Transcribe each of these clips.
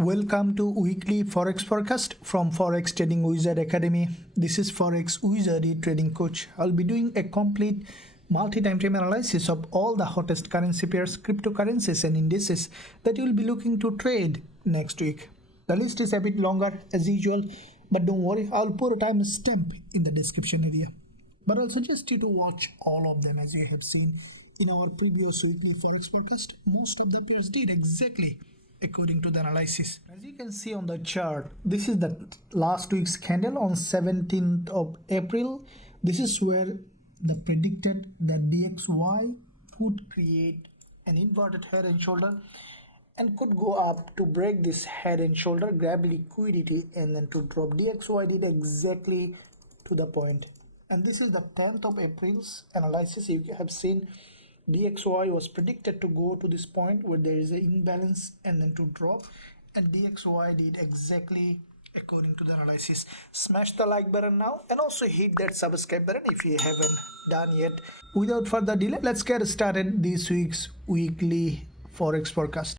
Welcome to weekly Forex forecast from Forex Trading Wizard Academy. This is Forex Wizard trading coach. I'll be doing a complete multi-time frame analysis of all the hottest currency pairs, cryptocurrencies and indices that you will be looking to trade next week. The list is a bit longer as usual, but don't worry, I'll put a timestamp in the description area. But I'll suggest you to watch all of them. As you have seen in our previous weekly Forex forecast, most of the pairs did exactly according to the analysis. As you can see on the chart, this is the last week's candle on 17th of April. This is where the predicted that DXY would create an inverted head and shoulder and could go up to break this head and shoulder, grab liquidity and then to drop. DXY did exactly to the point. And this is the 10th of April's analysis. You have seen DXY was predicted to go to this point where there is an imbalance and then to drop, and DXY did exactly according to the analysis. Smash the like button now and also hit that subscribe button if you haven't done yet. Without further delay, let's get started this week's weekly Forex forecast.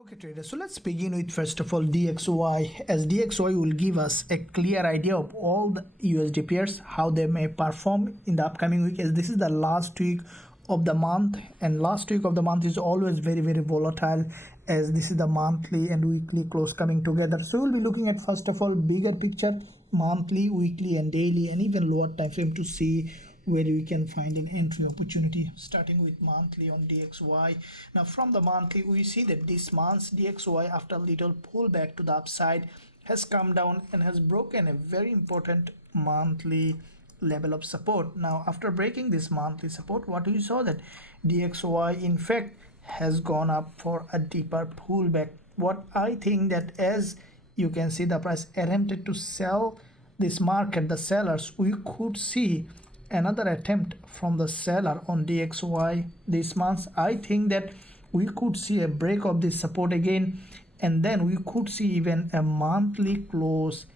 Okay traders, so let's begin with first of all DXY, as DXY will give us a clear idea of all the USD pairs, how they may perform in the upcoming week, as this is the last week of the month, and last week of the month is always very volatile, as this is the monthly and weekly close coming together. So we'll be looking at first of all bigger picture, monthly, weekly and daily and even lower time frame to see where we can find an entry opportunity. Starting with monthly on DXY. Now from the monthly, we see that this month's DXY, after a little pullback to the upside, has come down and has broken a very important monthly level of support. Now after breaking this monthly support, what we saw that DXY in fact has gone up for a deeper pullback. What I think that, as you can see, the price attempted to sell this market, the sellers, we could see another attempt from the seller on DXY this month. I think that we could see a break of this support again, and then we could see even a monthly close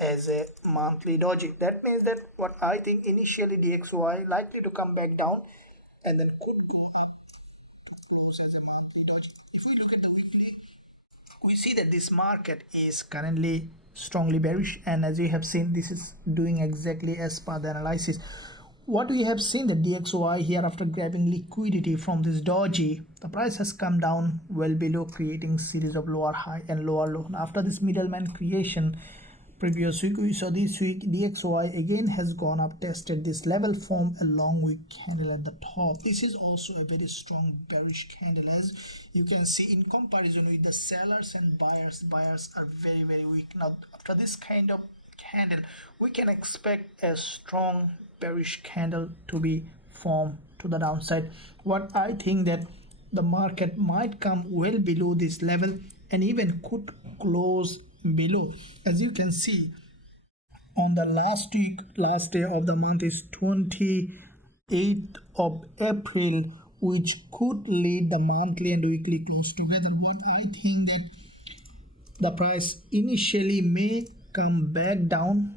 as a monthly doji. That means that what I think initially DXY likely to come back down and then could go up to close as a monthly doji. If we look at the weekly, we see that this market is currently strongly bearish, and as you have seen, this is doing exactly as per the analysis. What we have seen, the DXY here, after grabbing liquidity from this doji, the price has come down well below, creating series of lower high and lower low. Now, after this middleman creation previous week, we saw this week DXY again has gone up, tested this level, formed a long wick candle at the top. This is also a very strong bearish candle, as you can see in comparison with the sellers and buyers. Buyers are very weak. Now after this kind of candle, we can expect a strong bearish candle to be formed to the downside. What I think that the market might come well below this level and even could close below. As you can see on the last day of the month is 28th of April, which could lead the monthly and weekly close together. What I think that the price initially may come back down,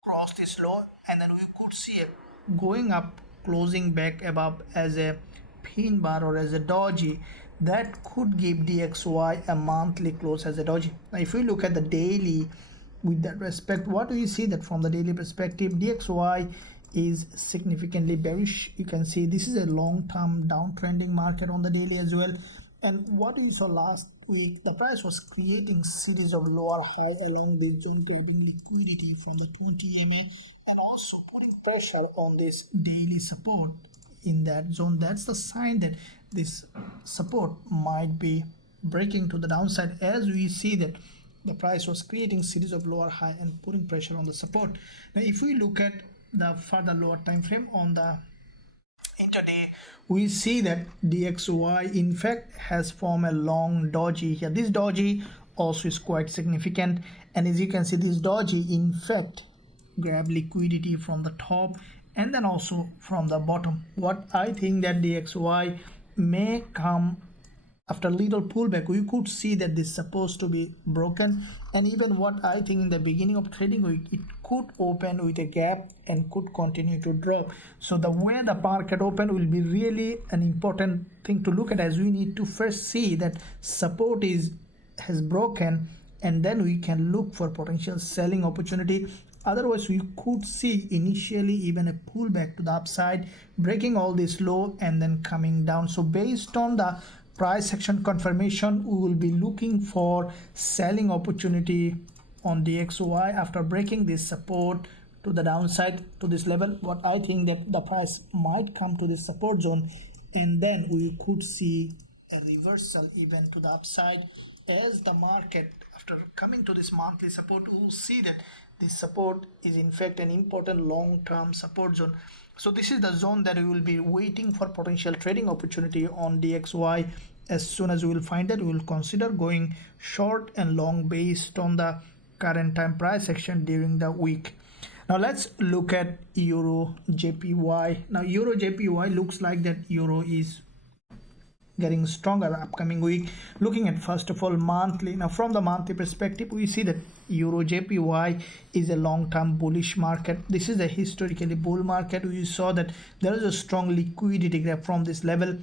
cross this low, and then we could see it going up, closing back above as a pin bar or as a doji. That could give DXY a monthly close as a doji. Now if we look at the daily with that respect, what do we see that from the daily perspective, DXY is significantly bearish. You can see this is a long-term downtrending market on the daily as well. And what we saw last week, the price was creating series of lower high along this zone, grabbing liquidity from the 20 MA and also putting pressure on this daily support in that zone. That's the sign that this support might be breaking to the downside, as we see that the price was creating series of lower high and putting pressure on the support. Now if we look at the further lower time frame on the intraday, we see that DXY in fact has formed a long doji here. This doji also is quite significant, and as you can see, this doji in fact grab liquidity from the top and then also from the bottom. What I think that DXY may come after little pullback, we could see that this is supposed to be broken, and even what I think in the beginning of trading week, it could open with a gap and could continue to drop. So the way the market open will be really an important thing to look at, as we need to first see that support has broken, and then we can look for potential selling opportunity. Otherwise, we could see initially even a pullback to the upside, breaking all this low and then coming down. So based on the price action confirmation, we will be looking for selling opportunity on DXY after breaking this support to the downside to this level. What I think that the price might come to this support zone, and then we could see a reversal even to the upside, as the market after coming to this monthly support, we will see that this support is in fact an important long-term support zone. So this is the zone that we will be waiting for potential trading opportunity on DXY. As soon as we will find that, we will consider going short and long based on the current time price action during the week. Now let's look at EURJPY. Now EURJPY looks like that euro is getting stronger upcoming week. Looking at first of all monthly, now from the monthly perspective, we see that EURJPY is a long-term bullish market. This is a historically bull market. We saw that there is a strong liquidity grab from this level,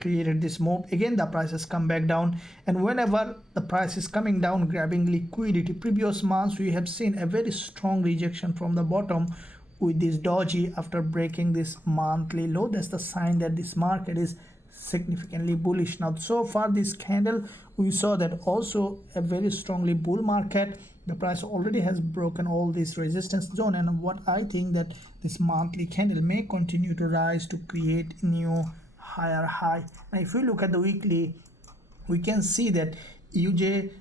created this move. Again, the price has come back down, and whenever the price is coming down grabbing liquidity, previous months we have seen a very strong rejection from the bottom with this doji after breaking this monthly low. That's the sign that this market is significantly bullish. Now so far this candle, we saw that also a very strongly bull market. The price already has broken all this resistance zone, and what I think that this monthly candle may continue to rise to create new higher high. Now if we look at the weekly, we can see that EUJ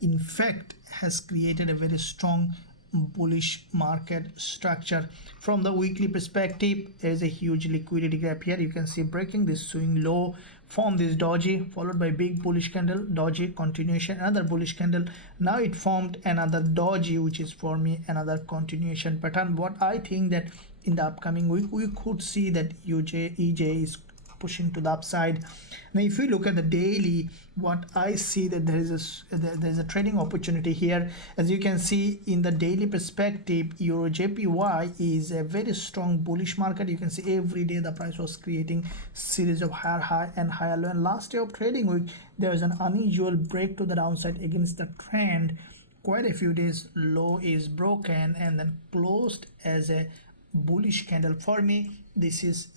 in fact has created a very strong bullish market structure. From the weekly perspective, there is a huge liquidity gap here. You can see breaking this swing low, form this doji, followed by big bullish candle, doji, continuation, another bullish candle. Now it formed another doji, which is for me another continuation pattern. What I think that in the upcoming week, we could see that EJ is pushing to the upside. Now if we look at the daily, what I see that there is a trading opportunity here. As you can see in the daily perspective, EURJPY is a very strong bullish market. You can see every day the price was creating series of higher high and higher low, and last day of trading week there was an unusual break to the downside against the trend. Quite a few days low is broken and then closed as a bullish candle. For me, this is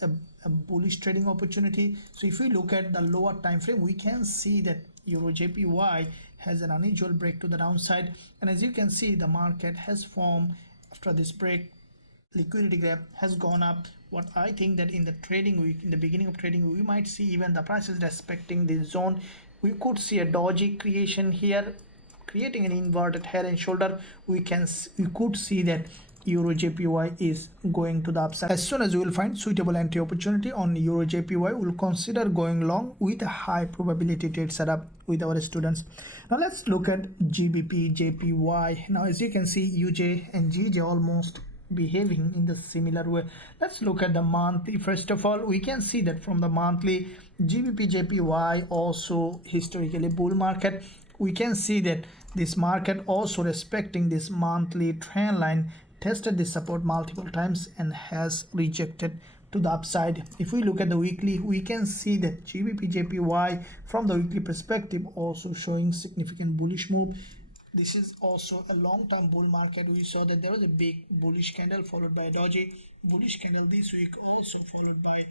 a bullish trading opportunity. So if we look at the lower time frame, we can see that EURJPY has an unusual break to the downside, and as you can see, the market has formed after this break. Liquidity gap has gone up. What I think that in the trading week, in the beginning of trading, we might see even the prices respecting this zone. We could see a doji creation here, creating an inverted head and shoulder. We could see that EURJPY is going to the upside. As soon as we will find suitable entry opportunity on EURJPY, we will consider going long with a high probability trade setup with our students. Now let's look at GBPJPY. Now as you can see, UJ and GJ almost behaving in the similar way. Let's look at the monthly. First of all, we can see that from the monthly, GBPJPY also historically bull market. We can see that this market also respecting this monthly trend line tested this support multiple times and has rejected to the upside. If we look at the weekly, we can see that GBPJPY from the weekly perspective also showing significant bullish move. This is also a long-term bull market. We saw that there was a big bullish candle followed by a doji bullish candle this week, also followed by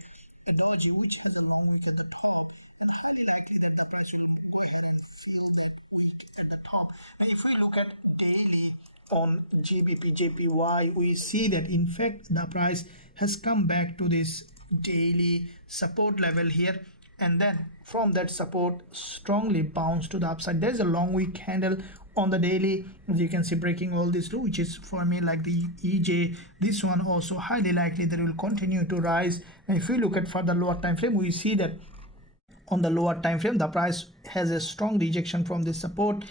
a doji which has a long wick at the top, and highly likely that the price will go ahead and fill that wick at the top. Now if we look at daily on GBPJPY, we see that in fact the price has come back to this daily support level here, and then from that support strongly bounced to the upside. There's a long wick candle on the daily, as you can see, breaking all this low, which is for me like the EJ. This one also highly likely that it will continue to rise. And if we look at further lower time frame, we see that on the lower time frame the price has a strong rejection from this support,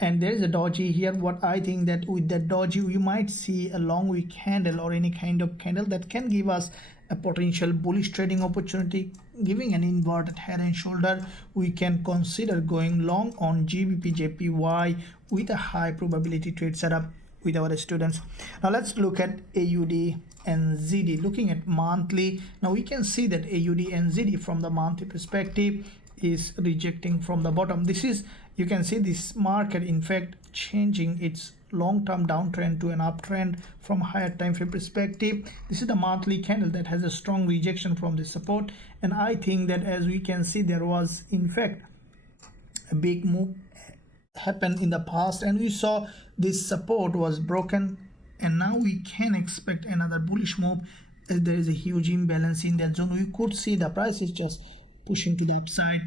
and there is a doji here. What I think that with that doji we might see a long wick candle or any kind of candle that can give us a potential bullish trading opportunity, giving an inverted head and shoulder, we can consider going long on GBPJPY with a high probability trade setup with our students. Now let's look at AUDNZD. Looking at monthly, now we can see that AUDNZD from the monthly perspective is rejecting from the bottom. This is, you can see this market in fact changing its long-term downtrend to an uptrend from higher time frame perspective. This is the monthly candle that has a strong rejection from the support, and I think that as we can see, there was in fact a big move happened in the past, and we saw this support was broken, and now we can expect another bullish move as there is a huge imbalance in that zone. We could see the price is just pushing to the upside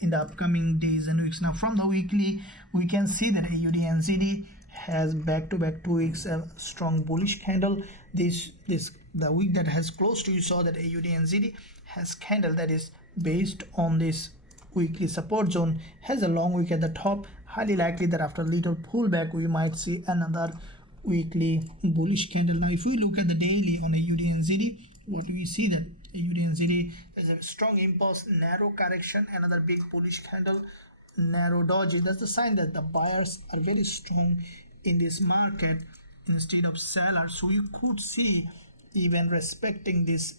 in the upcoming days and weeks. Now from the weekly, we can see that AUDNZD has back-to-back 2 weeks a strong bullish candle. The week that has closed to, you saw that AUDNZD has candle that is based on this weekly support zone, has a long wick at the top. Highly likely that after a little pullback we might see another weekly bullish candle. Now if we look at the daily on AUDNZD, what do we see? That AUDNZD has a strong impulse, narrow correction, another big bullish candle, narrow doji. That's the sign that the buyers are very strong in this market instead of sellers. So you could see, even respecting this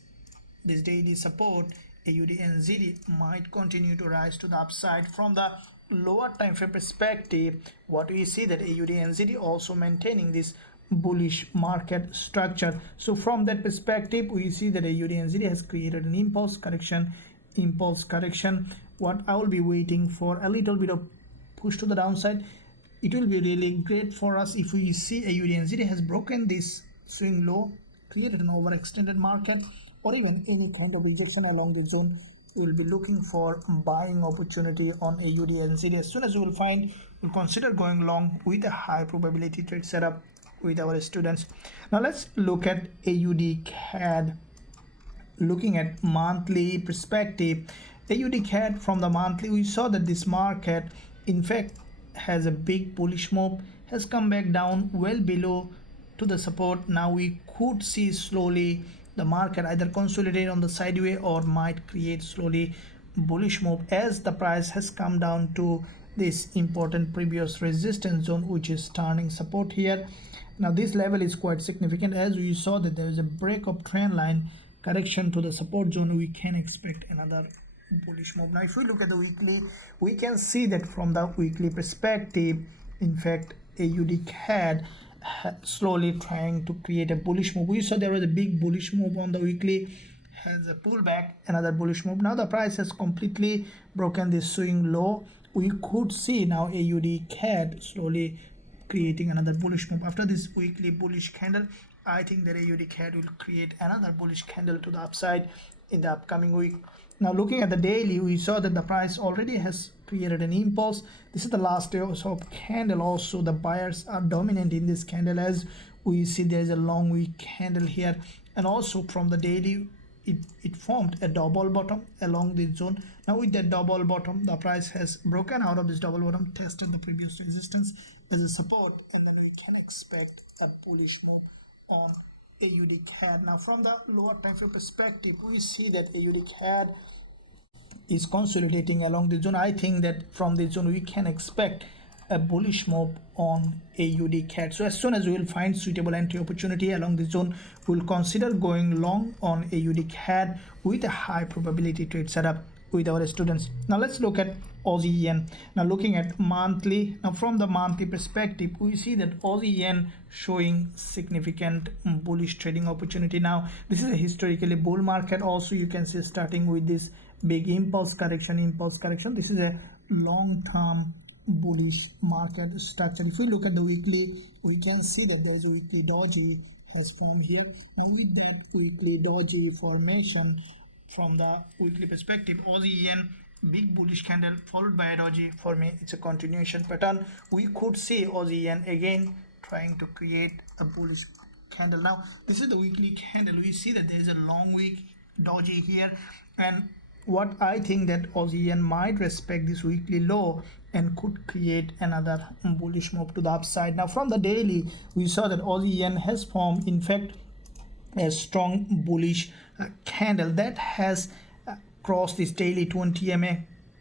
daily support, AUDNZD might continue to rise to the upside. From the lower time frame perspective, what we see that AUDNZD also maintaining this bullish market structure. So from that perspective, we see that AUDNZD has created an impulse correction. What I will be waiting for a little bit of push to the downside. It will be really great for us if we see AUDNZD has broken this swing low, created an overextended market, or even any kind of rejection along the zone. We will be looking for buying opportunity on AUDNZD. As soon as we will find, we'll consider going long with a high probability trade setup with our students. Now let's look at AUDCAD. Looking at monthly perspective, AUDCAD from the monthly, we saw that this market in fact has a big bullish move, has come back down well below to the support. Now we could see slowly the market either consolidate on the sideway or might create slowly bullish move as the price has come down to this important previous resistance zone, which is turning support here. Now this level is quite significant, as we saw that there is a break of trend line correction to the support zone. We can expect another bullish move. Now if we look at the weekly, we can see that from the weekly perspective, in fact AUDCAD slowly trying to create a bullish move. We saw there was a big bullish move on the weekly, has a pullback, another bullish move. Now the price has completely broken this swing low. We could see now AUDCAD slowly creating another bullish move. After this weekly bullish candle, I think that AUDCAD will create another bullish candle to the upside in the upcoming week. Now looking at the daily, we saw that the price already has created an impulse. This is the last day of candle. Also the buyers are dominant in this candle, as we see there is a long week candle here, and also from the daily it formed a double bottom along this zone. Now with that double bottom, the price has broken out of this double bottom, tested the previous resistance as a support, and then we can expect a bullish move on AUDCAD. Now from the lower time frame perspective, we see that AUDCAD is consolidating along the zone. I think that from the zone we can expect a bullish move on AUDCAD. So as soon as we will find suitable entry opportunity along the zone, we'll consider going long on AUDCAD with a high probability trade setup with our students. Now let's look at Aussie yen. Now looking at monthly, now from the monthly perspective, we see that Aussie yen showing significant bullish trading opportunity. Now this is a historically bull market. Also you can see starting with this big impulse correction. This is a long-term bullish market structure. If we look at the weekly, we can see that there is a weekly doji has formed here. Now with that weekly doji formation, from the weekly perspective, Aussie yen big bullish candle followed by a doji. For me, it's a continuation pattern. We could see Aussie yen again trying to create a bullish candle. Now this is the weekly candle. We see that there is a long week doji here, and what I think that Aussie yen might respect this weekly low and could create another bullish move to the upside. Now from the daily, we saw that Aussie yen has formed in fact a strong bullish candle that has crossed this daily 20 MA,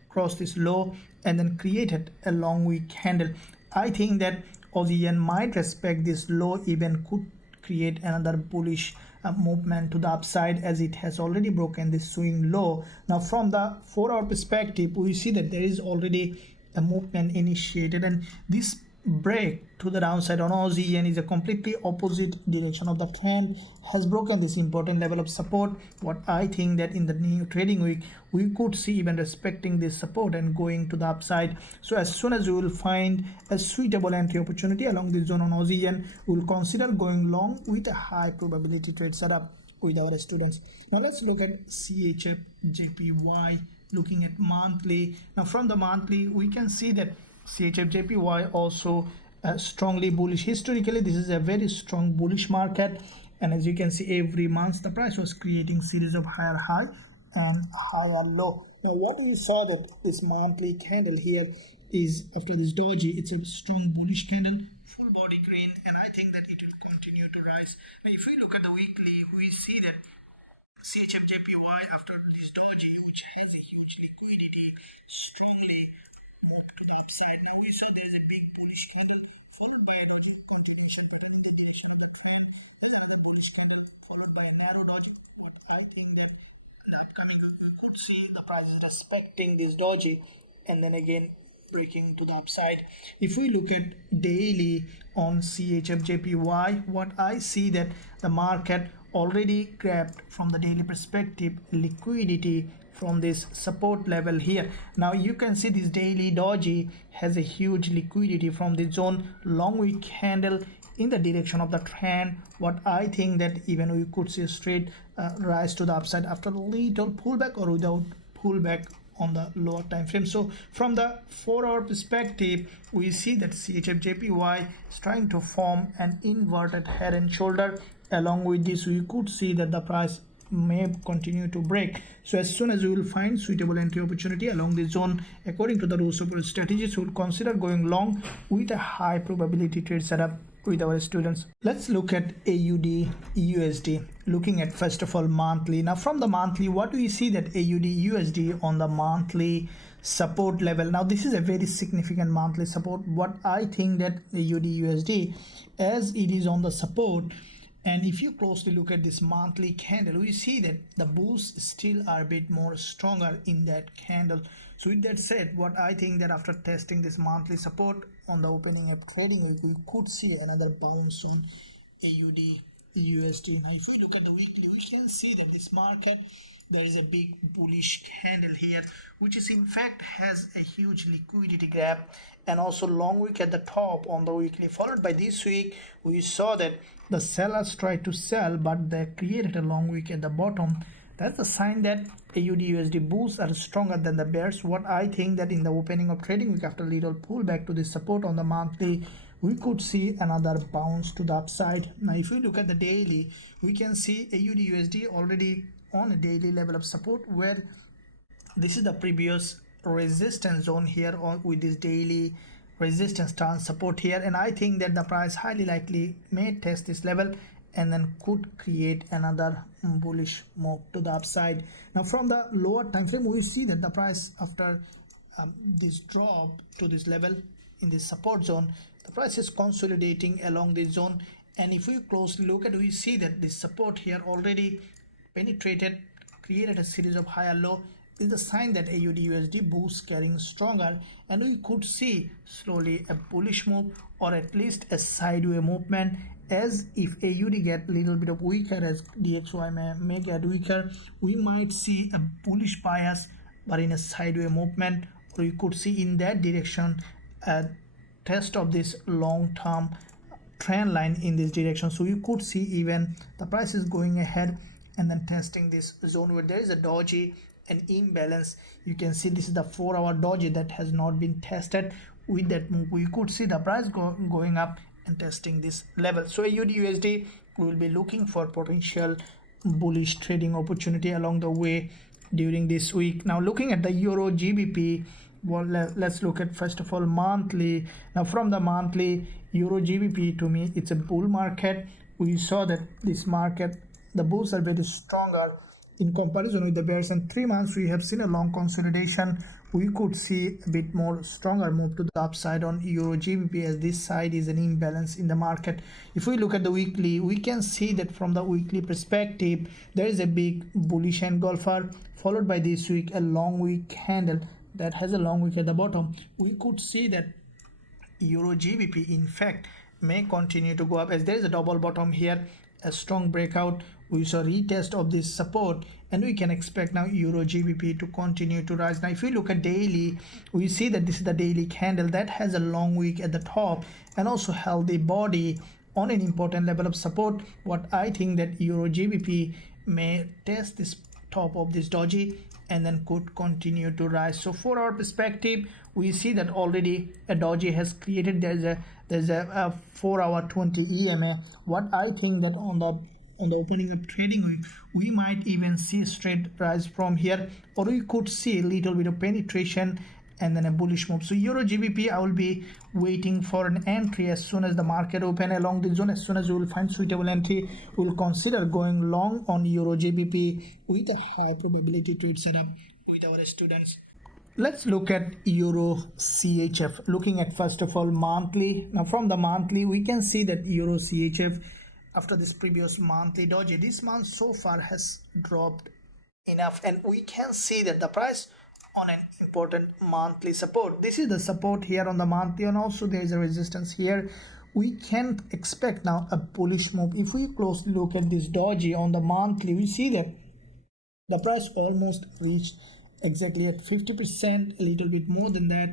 crossed this low, and then created a long wick candle. I think that AUD might respect this low, even could create another bullish movement to the upside, as it has already broken this swing low. Now from the 4-hour perspective, we see that there is already a movement initiated, and this break to the downside on AUD is a completely opposite direction of the trend, has broken this important level of support. What I think that in the new trading week we could see even respecting this support and going to the upside. So as soon as we will find a suitable entry opportunity along this zone on AUD, we will consider going long with a high probability trade setup with our students. Now let's look at CHFJPY, looking at monthly. Now from the monthly we can see that CHFJPY also strongly bullish. Historically this is a very strong bullish market, and as you can see every month the price was creating series of higher high and higher low. Now what we saw that this monthly candle here is, after this doji, it's a strong bullish candle, full body green, and I think that it will continue to rise. Now if we look at the weekly, we see that CHFJPY after this doji, which has a huge liquidity, strongly moved to the upside. Now we saw there is a big bullish candle followed by a doji continuation pattern in the direction of the trend, as another bullish candle followed by a narrow doji. What I think that in the upcoming we could see the price is respecting this doji and then again breaking to the upside. If we look at daily on CHFJPY, what I see that the market already grabbed from the daily perspective liquidity from this support level here. Now you can see this daily doji has a huge liquidity from the zone long wick candle in the direction of the trend. What I think that even we could see a straight rise to the upside after a little pullback or without pullback on the lower time frame. So from the 4-hour perspective we see that CHFJPY is trying to form an inverted head and shoulder. Along with this we could see that the price may continue to break. So as soon as we will find suitable entry opportunity along this zone according to the rules of strategies, we will consider going long with a high probability trade setup with our students. Let's look at AUDUSD, looking at first of all monthly. Now from the monthly what we see that AUDUSD on the monthly support level. Now this is a very significant monthly support. What I think that AUDUSD, as it is on the support, and if you closely look at this monthly candle, we see that the bulls still are a bit more stronger in that candle. So with that said, what I think that after testing this monthly support on the opening of trading week, we could see another bounce on AUDUSD. Now if we look at the weekly, we can see that this market, there is a big bullish candle here, which is in fact has a huge liquidity grab, and also long wick at the top on the weekly. Followed by this week we saw that the sellers tried to sell but they created a long wick at the bottom. That's a sign that AUDUSD bulls are stronger than the bears. What I think that in the opening of trading week, after a little pullback to this support on the monthly, we could see another bounce to the upside. Now if we look at the daily, we can see AUDUSD already on a daily level of support, where this is the previous resistance zone here on with this daily resistance turn support here, and I think that the price highly likely may test this level and then could create another bullish move to the upside. Now from the lower time frame we see that the price after this drop to this level in this support zone, the price is consolidating along this zone, and if we closely look at, we see that this support here already penetrated, created a series of higher low. Is the sign that AUDUSD bulls carrying stronger, and we could see slowly a bullish move or at least a sideways movement, as if AUD get little bit of weaker, as DXY may get weaker, we might see a bullish bias but in a sideways movement, or we could see in that direction a test of this long-term trend line in this direction. So you could see even the price is going ahead and then testing this zone where there is a doji and imbalance. You can see this is the 4-hour doji that has not been tested. With that move we could see the price going up and testing this level. So AUDUSD, we will be looking for potential bullish trading opportunity along the way during this week. Now looking at the EURGBP, well, let's look at first of all monthly. Now from the monthly, EURGBP, to me it's a bull market. We saw that this market the bulls are very stronger in comparison with the bears, and 3 months we have seen a long consolidation. We could see a bit more stronger move to the upside on EURGBP, as this side is an imbalance in the market. If we look at the weekly, we can see that from the weekly perspective there is a big bullish engulfer, followed by this week a long wick candle that has a long wick at the bottom. We could see that EURGBP in fact may continue to go up, as there is a double bottom here, a strong breakout. We saw retest of this support, and we can expect now EURGBP to continue to rise. Now if we look at daily, we see that this is the daily candle that has a long wick at the top and also healthy body on an important level of support. What I think that EURGBP may test this top of this doji and then could continue to rise. So for our perspective, we see that already a doji has created. There's a 4-hour 20 EMA. What I think that on the opening of trading week, we might even see a straight rise from here, or we could see a little bit of penetration and then a bullish move. So EURGBP, I will be waiting for an entry as soon as the market open along the zone. As soon as we will find suitable entry, we will consider going long on EURGBP with a high probability trade setup with our students. Let's look at EURCHF. Looking at first of all monthly. Now from the monthly, we can see that EURCHF, after this previous monthly doji, this month so far has dropped enough, and we can see that the price on an important monthly support. This is the support here on the monthly, and also there is a resistance here. We can expect now a bullish move. If we closely look at this doji on the monthly, we see that the price almost reached exactly at 50%, a little bit more than that,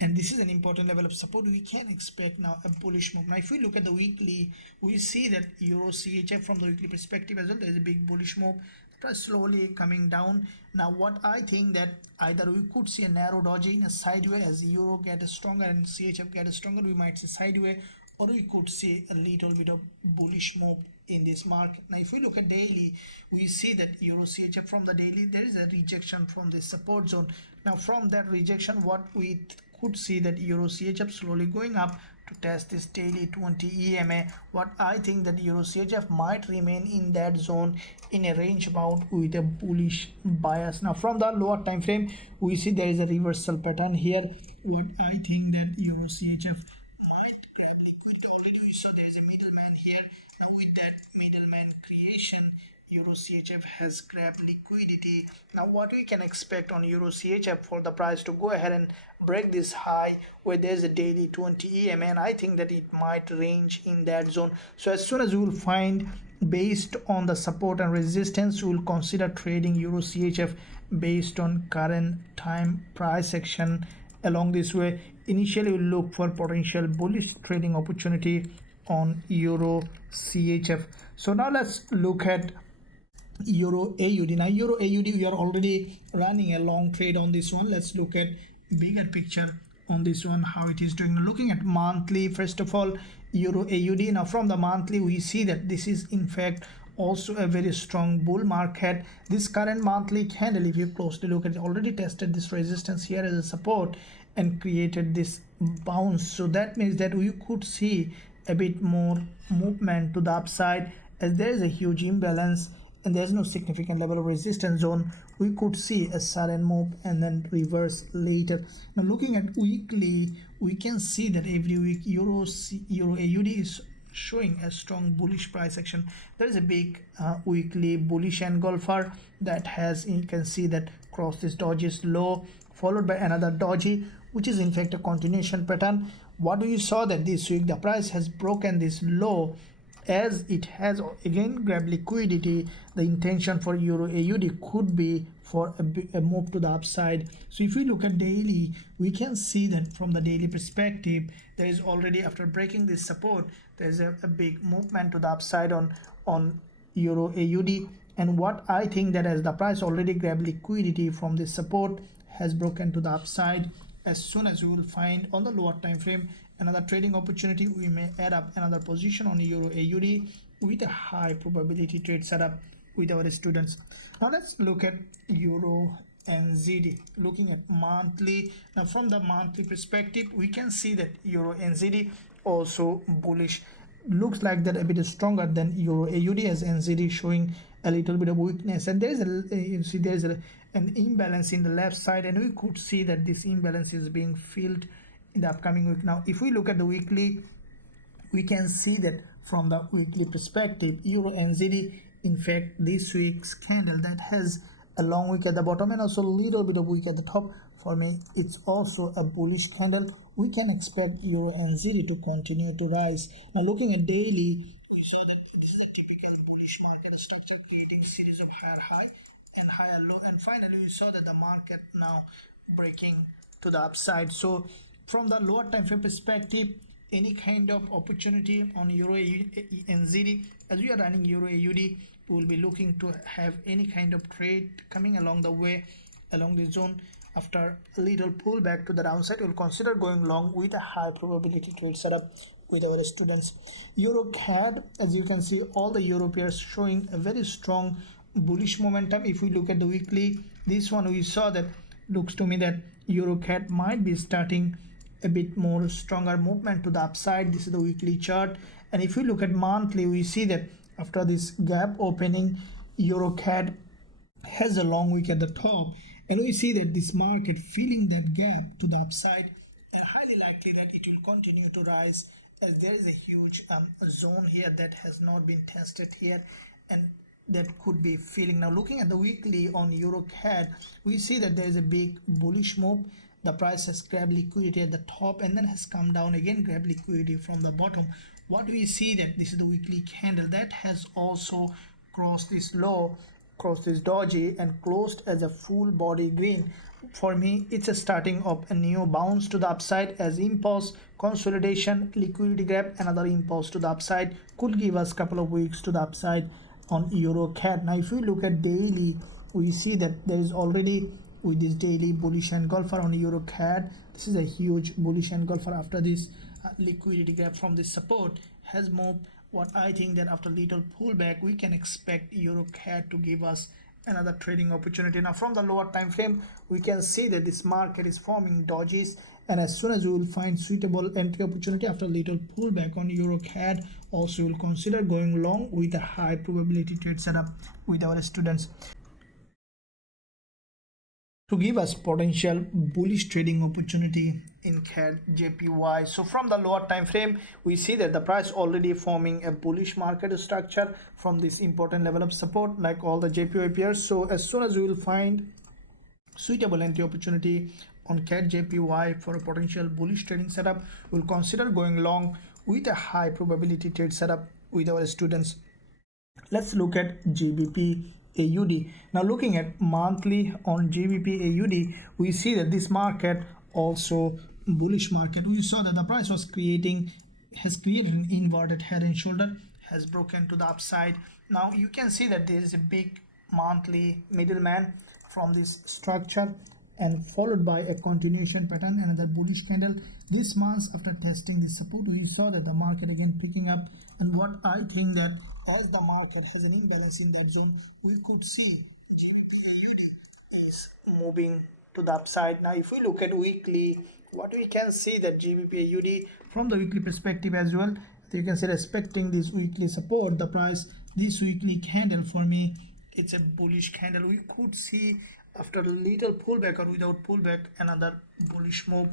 and this is an important level of support. We can expect now a bullish move. Now if we look at the weekly, we see that EURCHF from the weekly perspective as well, there is a big bullish move. Price slowly coming down. Now what I think that either we could see a narrow doji in a sideways, as euro get stronger and CHF get stronger, we might see sideways, or we could see a little bit of bullish move in this market. Now if we look at daily, we see that EURCHF from the daily, there is a rejection from this support zone. Now from that rejection, what we could see that EURCHF slowly going up to test this daily 20 EMA. What I think that EURCHF might remain in that zone in a range bound with a bullish bias. Now from the lower time frame, we see there is a reversal pattern here. What I think that EURCHF might grab liquidity. Already we saw there is a middleman here. Now with that middleman creation, EURCHF has grabbed liquidity. Now what we can expect on EURCHF for the price to go ahead and break this high where there's a daily 20 EMA, and I think that it might range in that zone. So as soon as we will find based on the support and resistance, we will consider trading EURCHF based on current time price action along this way. Initially we'll look for potential bullish trading opportunity on EURCHF. So now let's look at EURAUD. Now EURAUD, we are already running a long trade on this one. Let's look at bigger picture on this one, how it is doing. Looking at monthly, first of all, EURAUD. Now from the monthly, we see that this is in fact also a very strong bull market. This current monthly candle, if you closely look at it, already tested this resistance here as a support and created this bounce. So that means that we could see a bit more movement to the upside, as there is a huge imbalance and there's no significant level of resistance zone. We could see a sudden move and then reverse later. Now looking at weekly, we can see that every week EURAUD is showing a strong bullish price action. There is a big weekly bullish engulfer that has, you can see that cross this doji's low, followed by another doji, which is in fact a continuation pattern. What do you saw that this week the price has broken this low, as it has again grabbed liquidity. The intention for EURAUD could be for a move to the upside. So if we look at daily, we can see that from the daily perspective, there is already, after breaking this support, there is a big movement to the upside on EURAUD. And what I think that as the price already grabbed liquidity from this support, has broken to the upside, as soon as we will find on the lower time frame another trading opportunity, we may add up another position on EURAUD with a high probability trade setup with our students. Now let's look at EURNZD. Looking at monthly, now from the monthly perspective, we can see that EURNZD also bullish. looks like that a bit stronger than Euro AUD, as NZD showing a little bit of weakness, and there is you see there is an imbalance in the left side, and we could see that this imbalance is being filled in the upcoming week. Now if we look at the weekly, we can see that from the weekly perspective, EURNZD, in fact this week's candle that has a long wick at the bottom and also a little bit of wick at the top, for me it's also a bullish candle. We can expect EURNZD to continue to rise. Now looking at daily, we saw that this is a typical bullish market structure, creating series of higher high and higher low, and finally we saw that the market now breaking to the upside. So from the lower time frame perspective, any kind of opportunity on Euro NZD, as we are running Euro AUD, we will be looking to have any kind of trade coming along the way, along the zone. After a little pullback to the downside, we'll consider going long with a high probability trade setup with our students. EURCAD, as you can see, all the Euro pairs showing a very strong bullish momentum. If we look at the weekly, this one we saw that looks to me that EURCAD might be starting a bit more stronger movement to the upside. This is the weekly chart, and if we look at monthly, we see that after this gap opening, EURCAD has a long wick at the top, and we see that this market filling that gap to the upside, and highly likely that it will continue to rise, as there is a huge zone here that has not been tested here, and that could be filling. Now looking at the weekly on EURCAD, we see that there is a big bullish move. The price has grabbed liquidity at the top and then has come down again, grabbed liquidity from the bottom. What we see that this is the weekly candle that has also crossed this low, crossed this doji, and closed as a full body green. For me, it's a starting of a new bounce to the upside, as impulse, consolidation, liquidity grab, another impulse to the upside could give us a couple of weeks to the upside on EURCAD. Now if we look at daily, we see that there is already with this daily bullish engulfer on EURCAD. This is a huge bullish engulfer after this liquidity grab from this support has moved. What I think that after little pullback, we can expect EURCAD to give us another trading opportunity. Now from the lower time frame, we can see that this market is forming dojis, and as soon as we will find suitable entry opportunity after little pullback on EURCAD, also we will consider going long with a high probability trade setup with our students to give us potential bullish trading opportunity in CADJPY. So from the lower time frame, we see that the price already forming a bullish market structure from this important level of support, like all the JPY pairs. So as soon as we will find suitable entry opportunity on CADJPY for a potential bullish trading setup, we'll consider going long with a high probability trade setup with our students. Let's look at GBPAUD. Now looking at monthly on GBPAUD, we see that this market also bullish market. We saw that the price has created an inverted head and shoulder, has broken to the upside. Now you can see that there is a big monthly middleman from this structure, and followed by a continuation pattern, another bullish candle. This month, after testing this support, we saw that the market again picking up, and what I think that as the market has an imbalance in that zone, we could see is moving to the upside. Now if we look at weekly, what we can see that GBPAUD from the weekly perspective as well, you can say respecting this weekly support, the price, this weekly candle for me, it's a bullish candle. We could see after a little pullback or without pullback another bullish move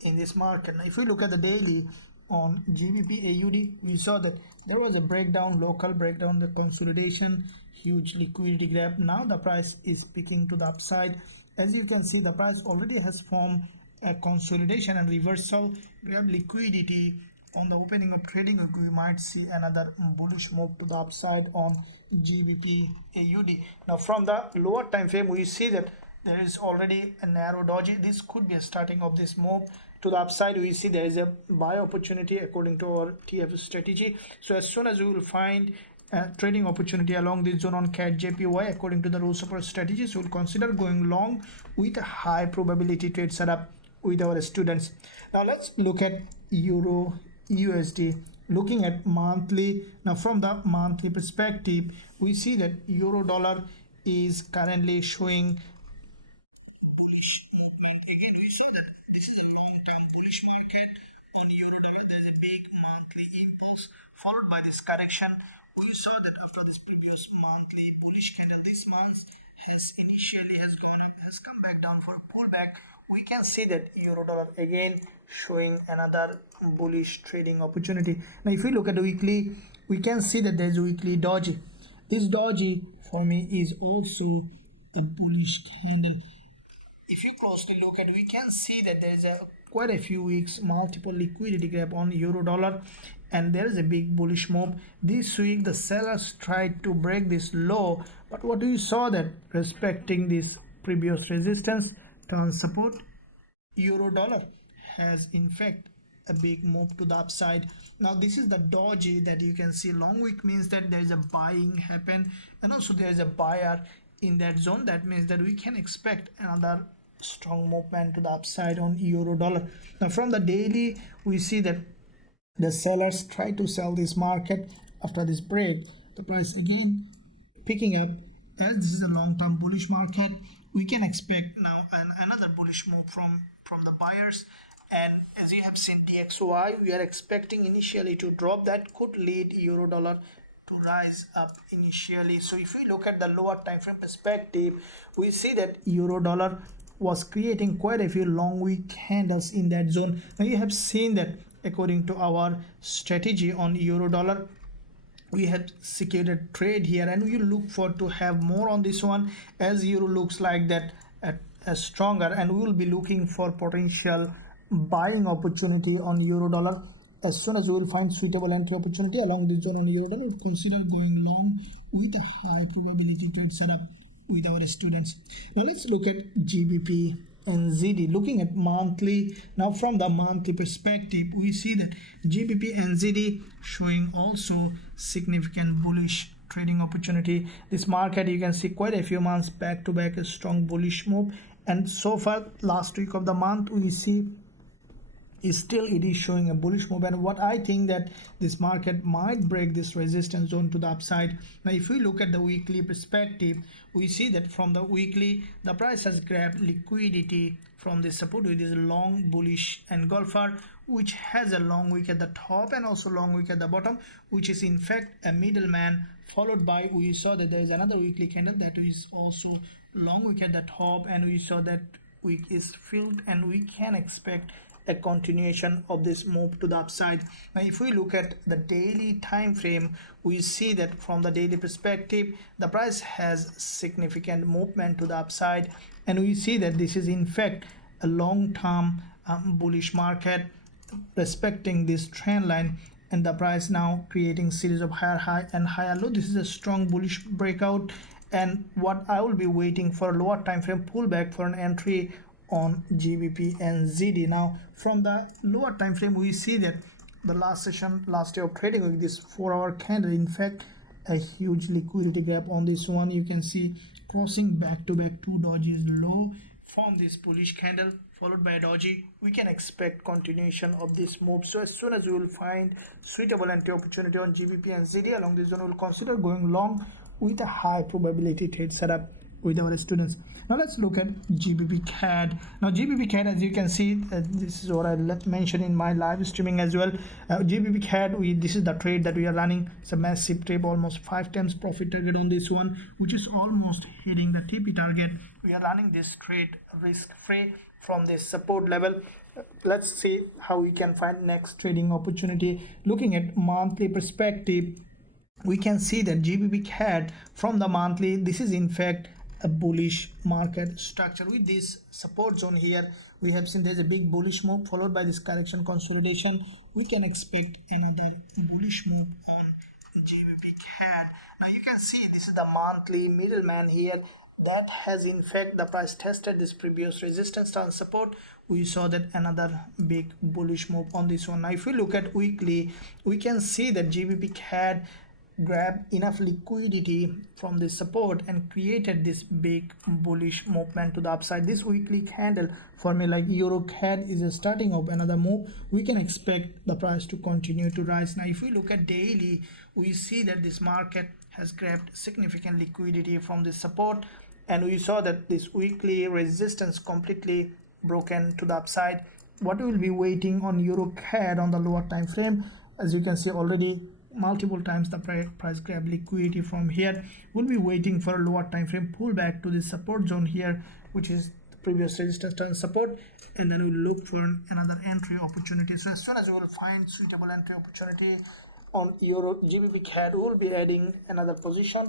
in this market. Now if we look at the daily on GBPAUD, we saw that there was a breakdown, local breakdown, the consolidation, huge liquidity grab. Now the price is picking to the upside. As you can see, the price already has formed a consolidation and reversal. We have liquidity on the opening of trading. We might see another bullish move to the upside on GBPAUD. Now from the lower time frame, we see that there is already a narrow doji. This could be a starting of this move to the upside. We see there is a buy opportunity according to our TF strategy. So as soon as we will find a trading opportunity along this zone on CADJPY according to the rules of our strategy, so we'll consider going long with a high probability trade setup with our students. Now let's look at EURUSD. Looking at monthly, now from the monthly perspective, we see that euro dollar is currently showing followed by this correction. We saw that after this previous monthly bullish candle, this month has gone up, has come back down for a pullback. We can see that euro dollar again showing another bullish trading opportunity. Now if we look at the weekly, we can see that there is a weekly doji. This doji for me is also a bullish candle. If you closely look at, we can see that there is quite a few weeks multiple liquidity gap on euro dollar, and there is a big bullish move. This week the sellers tried to break this low, but what we saw that respecting this previous resistance turn support, euro dollar has in fact a big move to the upside. Now this is the doji that you can see. Long wick means that there is a buying happen, and also there is a buyer in that zone. That means that we can expect another strong movement to the upside on euro dollar. Now from the daily, we see that the sellers try to sell this market. After this break, the price again picking up. As this is a long-term bullish market, we can expect now another bullish move from the buyers. And as you have seen DXY, we are expecting initially to drop. That could lead euro dollar to rise up initially. So if we look at the lower time frame perspective, we see that euro dollar was creating quite a few long week candles in that zone. Now you have seen that according to our strategy on euro dollar, we have secured a trade here, and we look for to have more on this one as euro looks like that as stronger, and we will be looking for potential buying opportunity on euro dollar. As soon as we will find suitable entry opportunity along this zone on euro dollar, we'll consider going long with a high probability trade setup with our students. Now let's look at GBPNZD. Looking at monthly, now from the monthly perspective, we see that GBPNZD showing also significant bullish trading opportunity. This market, you can see quite a few months back to back a strong bullish move, and so far last week of the month we see it is showing a bullish move. And what I think that this market might break this resistance zone to the upside. Now if we look at the weekly perspective, we see that from the weekly the price has grabbed liquidity from this support with this long bullish engulfer, which has a long wick at the top and also long wick at the bottom, which is in fact a middleman, followed by we saw that there is another weekly candle that is also long wick at the top, and we saw that wick is filled, and we can expect a continuation of this move to the upside. Now if we look at the daily time frame, we see that from the daily perspective the price has significant movement to the upside, and we see that this is in fact a long-term bullish market respecting this trend line, and the price now creating series of higher high and higher low. This is a strong bullish breakout, and what I will be waiting for a lower time frame pullback for an entry on GBPNZD. Now from the lower time frame, we see that the last day of trading with this 4-hour candle, in fact a huge liquidity gap on this one. You can see crossing back to back two dojis low from this bullish candle followed by a doji. We can expect continuation of this move. So as soon as we will find suitable entry opportunity on GBPNZD along this zone, we will consider going long with a high probability trade setup with our students. Now let's look at GBPCAD. Now GBPCAD, as you can see, this is what I mentioned in my live streaming as well. GBPCAD, this is the trade that we are running. It's a massive trade, almost 5 times profit target on this one, which is almost hitting the TP target. We are running this trade risk free from this support level. Let's see how we can find next trading opportunity. Looking at monthly perspective, we can see that GBPCAD from the monthly, this is in fact a bullish market structure with this support zone here. We have seen there's a big bullish move followed by this correction consolidation. We can expect another bullish move on GBPCAD. Now you can see this is the monthly middleman here that has in fact the price tested this previous resistance and support. We saw that another big bullish move on this one. Now if we look at weekly, we can see that GBPCAD grabbed enough liquidity from this support and created this big bullish movement to the upside. This weekly candle for me, like EURCAD, is a starting of another move. We can expect the price to continue to rise. Now if we look at daily, we see that this market has grabbed significant liquidity from this support, and we saw that this weekly resistance completely broken to the upside. What we will be waiting on EURCAD on the lower time frame, as you can see already multiple times the price grab liquidity from here. We'll be waiting for a lower time frame pullback to the support zone here, which is the previous resistance and support, and then we'll look for another entry opportunity. So as soon as we will find suitable entry opportunity on EURGBP we will be adding another position.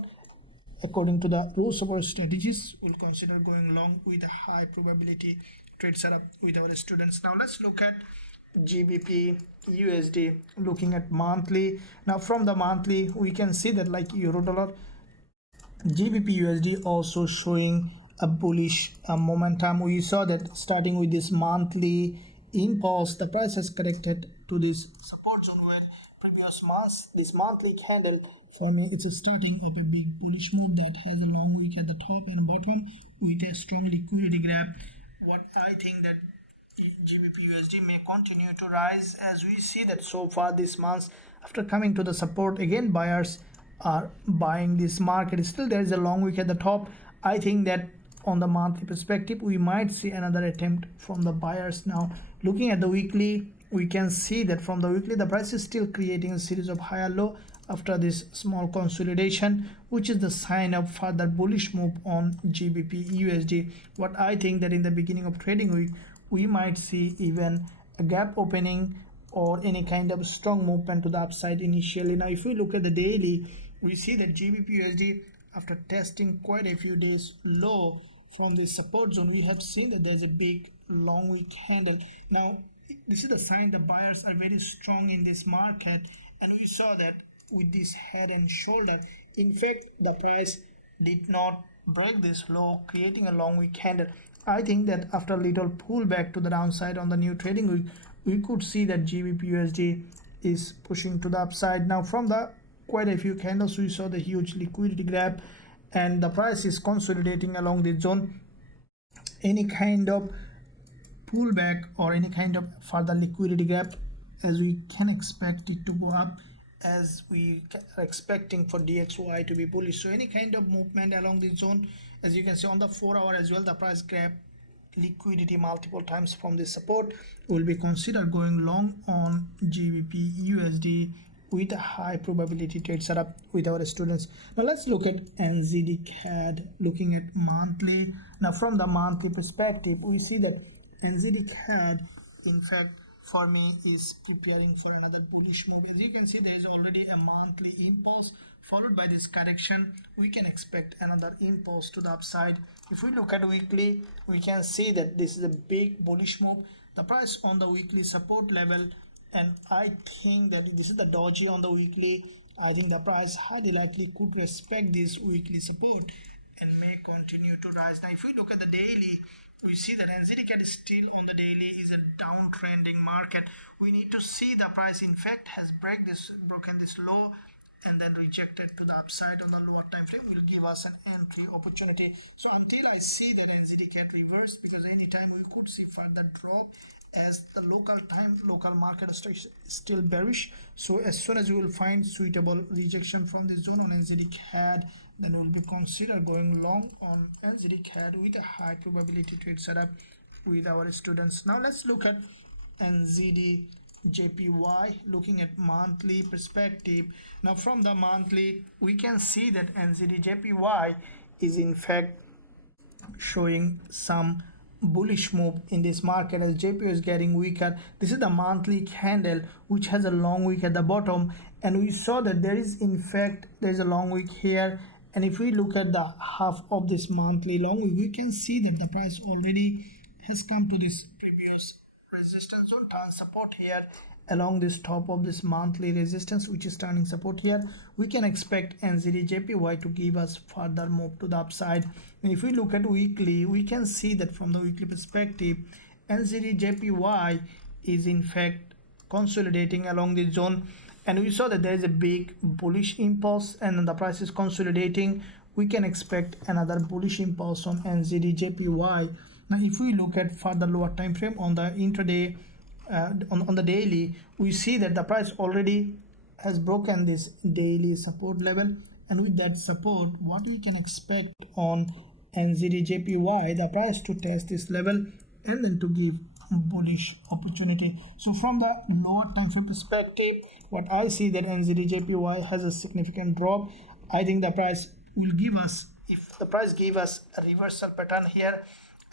According to the rules of our strategies, we'll consider going long with a high probability trade setup with our students. Now let's look at GBPUSD, looking at monthly. Now from the monthly we can see that like euro dollar, GBPUSD also showing a bullish momentum. We saw that starting with this monthly impulse, the price has corrected to this support zone where previous months, this monthly candle, for me it's a starting of a big bullish move that has a long wick at the top and bottom with a strong liquidity grab. What I think that GBPUSD may continue to rise, as we see that so far this month after coming to the support again buyers are buying this market. Still there is a long wick at the top. I think that on the monthly perspective we might see another attempt from the buyers. Now looking at the weekly, we can see that from the weekly the price is still creating a series of higher low after this small consolidation, which is the sign of further bullish move on GBPUSD. What I think that in the beginning of trading week we might see even a gap opening or any kind of strong movement to the upside initially. Now if we look at the daily, we see that GBPUSD after testing quite a few days low from the support zone, we have seen that there's a big long wick candle. Now this is the sign the buyers are very strong in this market, and we saw that with this head and shoulder. In fact, the price did not break this low, creating a long wick candle. I think that after a little pullback to the downside on the new trading week, we could see that GBPUSD is pushing to the upside. Now from the quite a few candles we saw the huge liquidity grab, and the price is consolidating along this zone. Any kind of pullback or any kind of further liquidity gap, as we can expect it to go up, as we are expecting for DXY to be bullish. So any kind of movement along this zone, as you can see on the 4 hour as well, the price grab liquidity multiple times from this support, will be considered going long on GBPUSD with a high probability trade setup with our students. Now let's look at NZDCAD, looking at monthly. Now from the monthly perspective, we see that NZDCAD in fact for me is preparing for another bullish move. As you can see, there is already a monthly impulse followed by this correction. We can expect another impulse to the upside. If we look at weekly, we can see that this is a big bullish move. The price on the weekly support level, and I think that this is the doji on the weekly. I think the price highly likely could respect this weekly support and may continue to rise. Now if we look at the daily, we see that NZDCAD is still on the daily, is a downtrending market. We need to see the price in fact has broken this low and then rejected to the upside on the lower time frame, will give us an entry opportunity. So until I see that NZDCAD reverse, because anytime we could see further drop as the local market is still bearish. So as soon as we will find suitable rejection from this zone on NZDCAD, then we'll be considered going long on NZDCAD with a high probability trade setup with our students. Now let's look at NZDJPY, looking at monthly perspective. Now from the monthly, we can see that NZDJPY is in fact showing some bullish move in this market as JPY is getting weaker. This is the monthly candle which has a long wick at the bottom, and we saw that there's a long wick here. And if we look at the half of this monthly long wick, we can see that the price already has come to this previous resistance zone, turn support here along this top of this monthly resistance, which is turning support here. We can expect NZDJPY to give us further move to the upside. And if we look at weekly, we can see that from the weekly perspective, NZDJPY is in fact consolidating along this zone, and we saw that there is a big bullish impulse and then the price is consolidating. We can expect another bullish impulse on NZDJPY. Now if we look at further lower time frame on the intraday, on the daily, we see that the price already has broken this daily support level, and with that support, what we can expect on NZDJPY, the price to test this level and then to give bullish opportunity. So from the lower time frame perspective, what I see that NZDJPY has a significant drop. I think the price will give us, if the price give us a reversal pattern here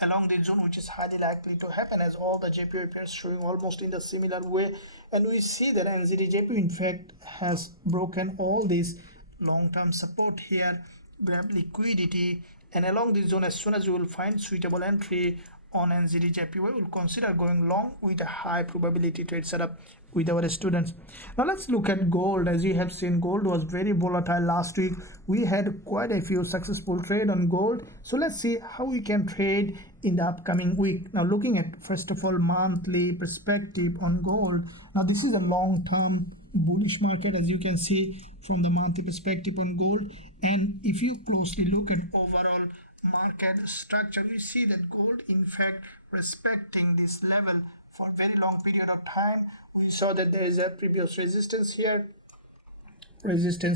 along the zone, which is highly likely to happen as all the JPY pairs showing almost in the similar way, and we see that NZDJPY in fact has broken all these long-term support here, grab liquidity, and along this zone, as soon as we will find suitable entry on NZDJPY, we will consider going long with a high probability trade setup with our students. Now let's look at gold. As you have seen, gold was very volatile last week. We had quite a few successful trade on gold. So let's see how we can trade in the upcoming week. Now looking at first of all monthly perspective on gold. Now this is a long-term bullish market, as you can see from the monthly perspective on gold. And if you closely look at overall market structure, we see that gold in fact respecting this level for a very long period of time. We saw that there is a previous resistance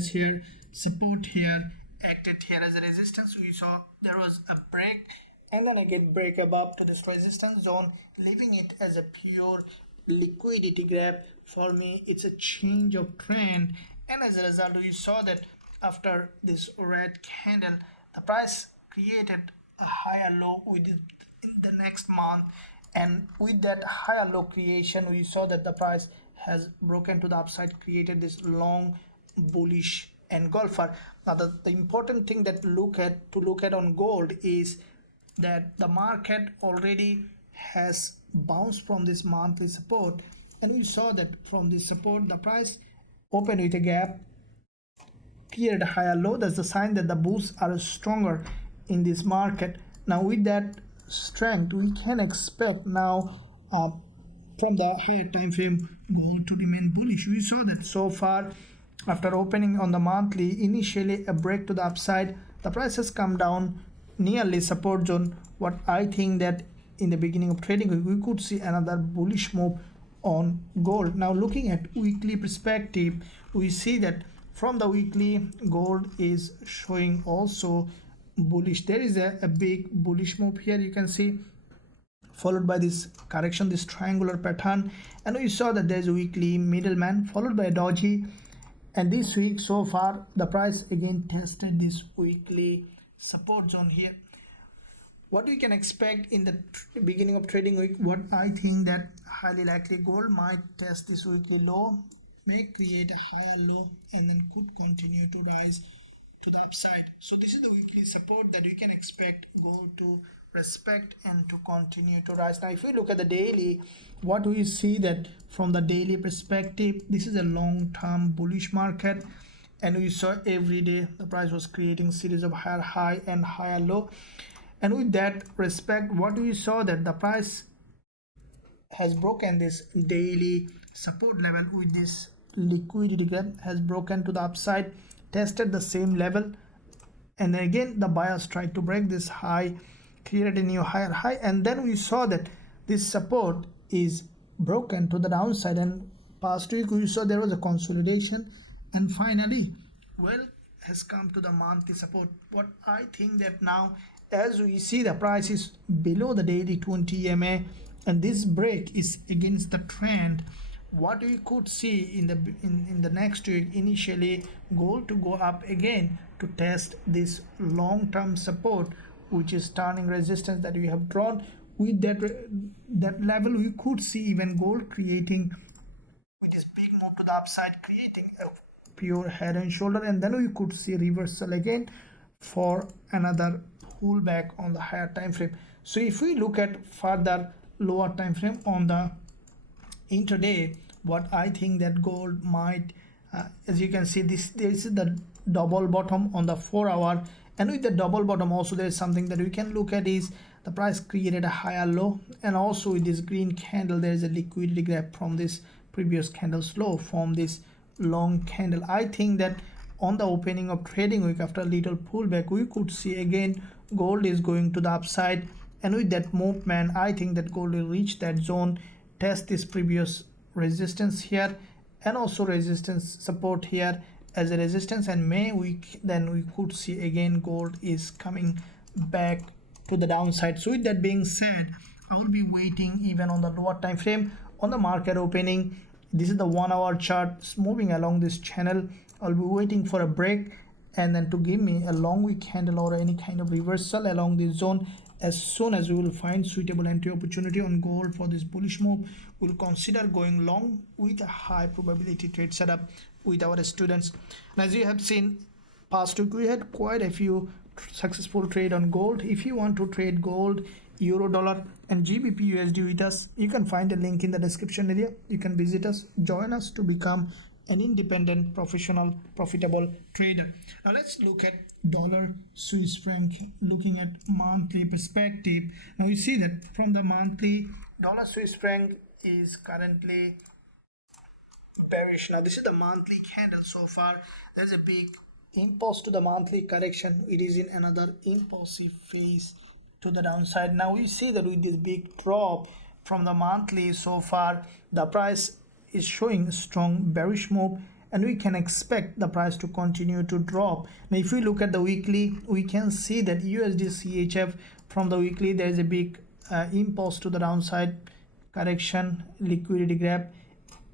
here, support here, acted here as a resistance. We saw there was a break and then again break above to this resistance zone, leaving it as a pure liquidity grab. For me, it's a change of trend, and as a result we saw that after this red candle, the price created a higher low within the next month, and with that higher low creation, we saw that the price has broken to the upside, created this long bullish engulfer. Now the important thing that to look at on gold is that the market already has bounced from this monthly support, and we saw that from this support the price opened with a gap, cleared a higher low. That's the sign that the bulls are stronger in this market. Now with that strength, we can expect now from the higher time frame gold to remain bullish. We saw that so far after opening on the monthly, initially a break to the upside, the price has come down nearly support zone. What I think that in the beginning of trading we could see another bullish move on gold. Now looking at weekly perspective, we see that from the weekly gold is showing also bullish. There is a big bullish move here, you can see, followed by this correction, this triangular pattern, and we saw that there's a weekly middleman followed by a doji. And this week so far the price again tested this weekly support zone here. What we can expect in the beginning of trading week, what I think that highly likely gold might test this weekly low, may create a higher low, and then could continue to rise to the upside. So this is the weekly support that we can expect gold to respect and to continue to rise. Now if we look at the daily, what we see that from the daily perspective, this is a long-term bullish market, and we saw every day the price was creating series of higher high and higher low. And with that respect, what we saw that the price has broken this daily support level with this liquidity gap, has broken to the upside, tested the same level, and then again the buyers tried to break this high, created a new higher high, and then we saw that this support is broken to the downside. And past week we saw there was a consolidation, and finally well has come to the monthly support. What I think that now, as we see the price is below the daily 20 EMA, and this break is against the trend, what we could see in the next week, initially gold to go up again to test this long-term support, which is turning resistance that we have drawn. With that level, we could see even gold creating with this big move to the upside, creating a pure head and shoulder, and then we could see reversal again for another pullback on the higher time frame. So if we look at further lower time frame on the intraday, what I think that gold might, as you can see, this is the double bottom on the 4-hour, and with the double bottom also there is something that we can look at is the price created a higher low, and also with this green candle there is a liquidity grab from this previous candle's low from this long candle. I think that on the opening of trading week, after a little pullback, we could see again gold is going to the upside, and with that movement I think that gold will reach that zone, test this previous resistance here, and also resistance support here as a resistance, and then we could see again gold is coming back to the downside. So with that being said, I will be waiting even on the lower time frame on the market opening. This is the 1 hour chart. It's moving along this channel. I'll be waiting for a break and then to give me a long wick candle or any kind of reversal along this zone. As soon as we will find suitable entry opportunity on gold for this bullish move, we'll consider going long with a high probability trade setup with our students. And as you have seen past week, we had quite a few successful trade on gold. If you want to trade gold, euro dollar and GBPUSD with us, you can find a link in the description area. You can visit us, join us to become an independent, professional, profitable trader. Now let's look at dollar Swiss franc, looking at monthly perspective. Now you see that from the monthly, dollar Swiss franc is currently bearish. Now this is the monthly candle. So far there's a big impulse to the monthly correction. It is in another impulsive phase to the downside. Now we see that with this big drop from the monthly, so far the price is showing a strong bearish move and we can expect the price to continue to drop. Now if we look at the weekly, we can see that USDCHF from the weekly there is a big impulse to the downside, correction, liquidity grab,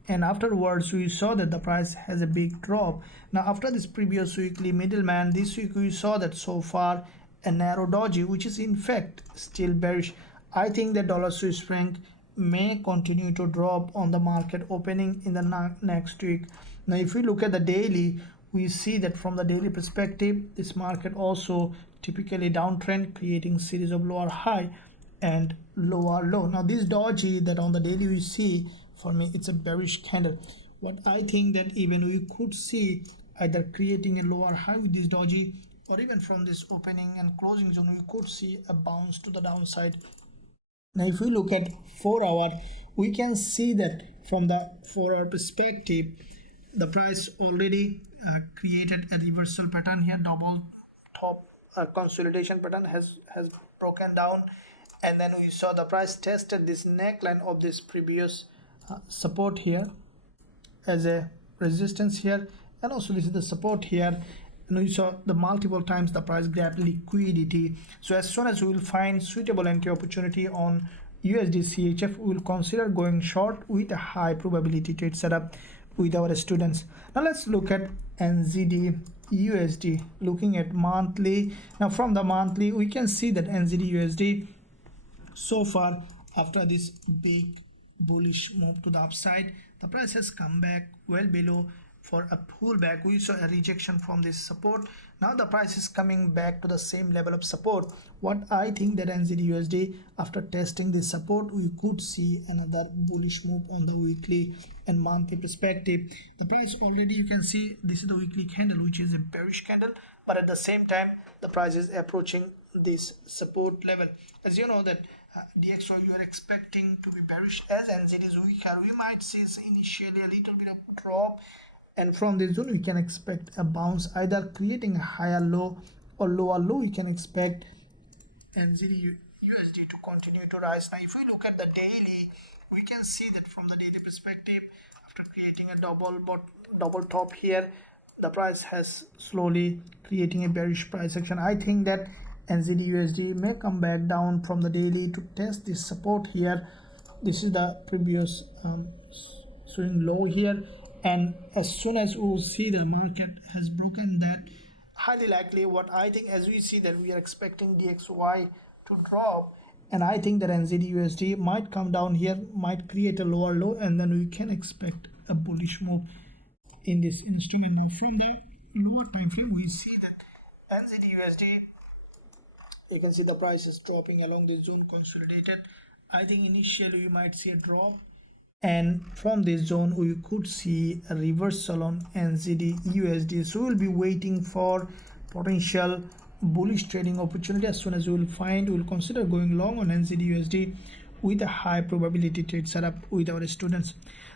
and afterwards we saw that the price has a big drop. Now after this previous weekly middleman, this week we saw that so far a narrow doji, which is in fact still bearish. I think that dollar Swiss franc may continue to drop on the market opening in the next week. Now if we look at the daily, we see that from the daily perspective, this market also typically downtrend, creating series of lower high and lower low. Now this doji that on the daily we see, for me it's a bearish candle. What I think that even we could see either creating a lower high with this doji, or even from this opening and closing zone we could see a bounce to the downside. Now if we look at 4 hour, we can see that from the 4 hour perspective, the price already created a reversal pattern here. Double top consolidation pattern has broken down, and then we saw the price tested this neckline of this previous support here as a resistance here, and also this is the support here. And we saw the multiple times the price grabbed liquidity. So as soon as we will find suitable entry opportunity on USDCHF, we will consider going short with a high probability trade setup with our students. Now let's look at NZDUSD, looking at monthly. Now from the monthly, we can see that NZDUSD so far after this big bullish move to the upside, the price has come back well below for a pullback. We saw a rejection from this support. Now the price is coming back to the same level of support. What I think that NZDUSD, after testing this support, we could see another bullish move on the weekly and monthly perspective. The price already, you can see this is the weekly candle, which is a bearish candle, but at the same time the price is approaching this support level. As you know that DXY you are expecting to be bearish. As NZ is weaker, we might see initially a little bit of drop, and from this zone we can expect a bounce, either creating a higher low or lower low. We can expect NZDUSD to continue to rise. Now if we look at the daily, we can see that from the daily perspective, after creating a double top here, the price has slowly creating a bearish price action. I think that NZDUSD may come back down from the daily to test this support here. This is the previous swing low here, and as soon as we will see the market has broken that, highly likely what I think, as we see that we are expecting DXY to drop, and I think that NZDUSD might come down here, might create a lower low, and then we can expect a bullish move in this instrument. Now from the lower time frame, we see that NZDUSD, you can see the price is dropping along this zone, consolidated. I think initially we might see a drop, and from this zone we could see a reversal on NZDUSD. So we'll be waiting for potential bullish trading opportunity. As soon as we will find, we will consider going long on NZDUSD with a high probability trade setup with our students.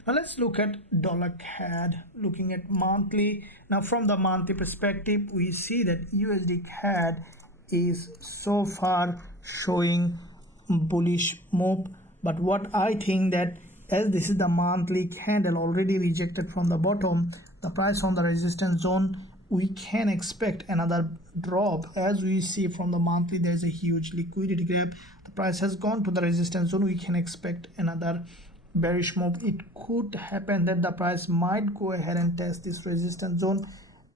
Now let's look at dollar CAD, looking at monthly. Now from the monthly perspective, we see that USD CAD is so far showing bullish move, but what I think that as this is the monthly candle already rejected from the bottom, the price on the resistance zone, we can expect another drop. As we see from the monthly, there's a huge liquidity grab. the price has gone to the resistance zone, we can expect another bearish move. It could happen that the price might go ahead and test this resistance zone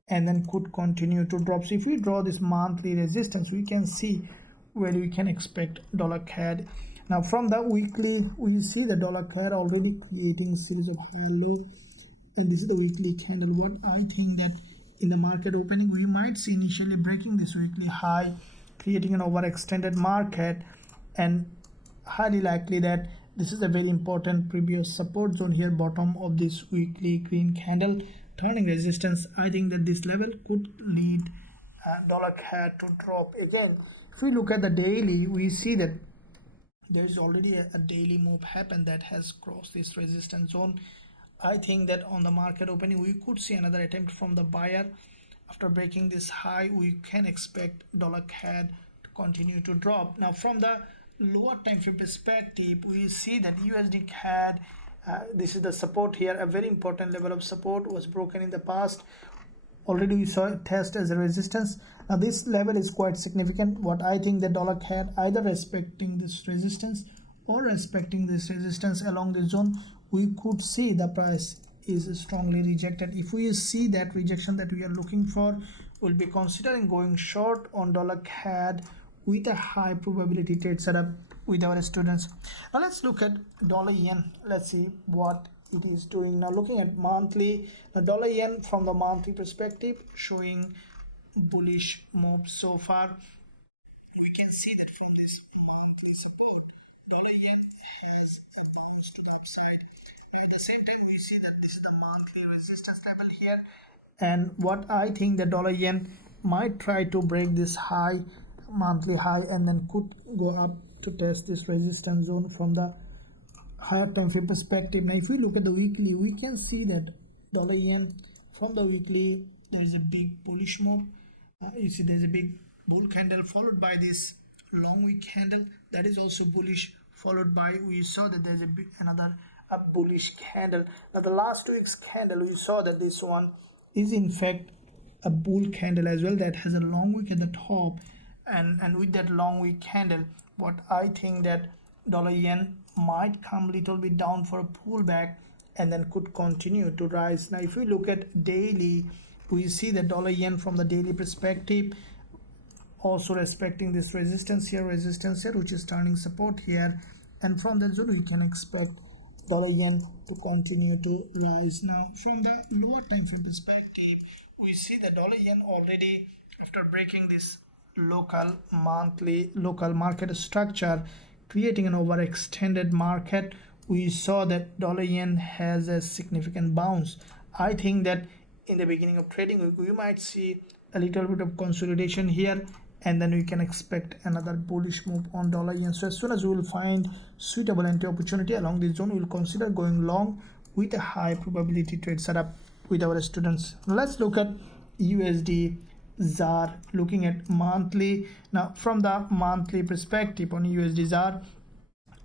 and then could continue to drop. So if we draw this monthly resistance, we can see where we can expect dollar CAD. Now from the weekly, we see the dollar CAD already creating a series of high low, and this is the weekly candle. What I think that in the market opening, we might see initially breaking this weekly high, creating an overextended market, and highly likely that this is a very important previous support zone here, bottom of this weekly green candle, turning resistance. I think that this level could lead dollar CAD to drop again. If we look at the daily, we see that there is already a daily move happened that has crossed this resistance zone. I think that on the market opening, we could see another attempt from the buyer. After breaking this high, we can expect dollar CAD to continue to drop. Now from the lower time frame perspective, we see that USDCAD, this is the support here. A very important level of support was broken in the past. Already we saw it test as a resistance. Now this level is quite significant. What I think that dollar CAD either respecting this resistance or respecting this resistance along the zone, we could see the price is strongly rejected. If we see that rejection that we are looking for, we'll be considering going short on dollar CAD with a high probability trade setup with our students. Now let's look at dollar yen. Let's see what it is doing. Now looking at monthly, now dollar yen from the monthly perspective showing bullish move so far. We can see that from this monthly support, dollar yen has a bounce to the upside. At the same time, we see that this is the monthly resistance level here, and what I think the dollar yen might try to break this high, monthly high, and then could go up to test this resistance zone from the higher time frame perspective. Now if we look at the weekly, we can see that dollar yen from the weekly, there is a big bullish move. You see there's a big bull candle followed by this long wick candle that is also bullish, followed by, we saw that there's another bullish candle. Now the last 2 weeks candle, we saw that this one is in fact a bull candle as well, that has a long wick at the top, and with that long wick candle, what I think that dollar yen might come little bit down for a pullback and then could continue to rise. Now if we look at daily, we see the dollar yen from the daily perspective also respecting this resistance here, which is turning support here, and from that zone we can expect dollar yen to continue to rise. Now from the lower time frame perspective, we see the dollar yen already, after breaking this local market structure, creating an overextended market, we saw that dollar yen has a significant bounce. I think that in the beginning of trading, we might see a little bit of consolidation here, and then we can expect another bullish move on dollar yen. So as soon as we will find suitable entry opportunity along this zone, we will consider going long with a high probability trade setup with our students. Now let's look at USDZAR, looking at monthly. Now from the monthly perspective on USDZAR,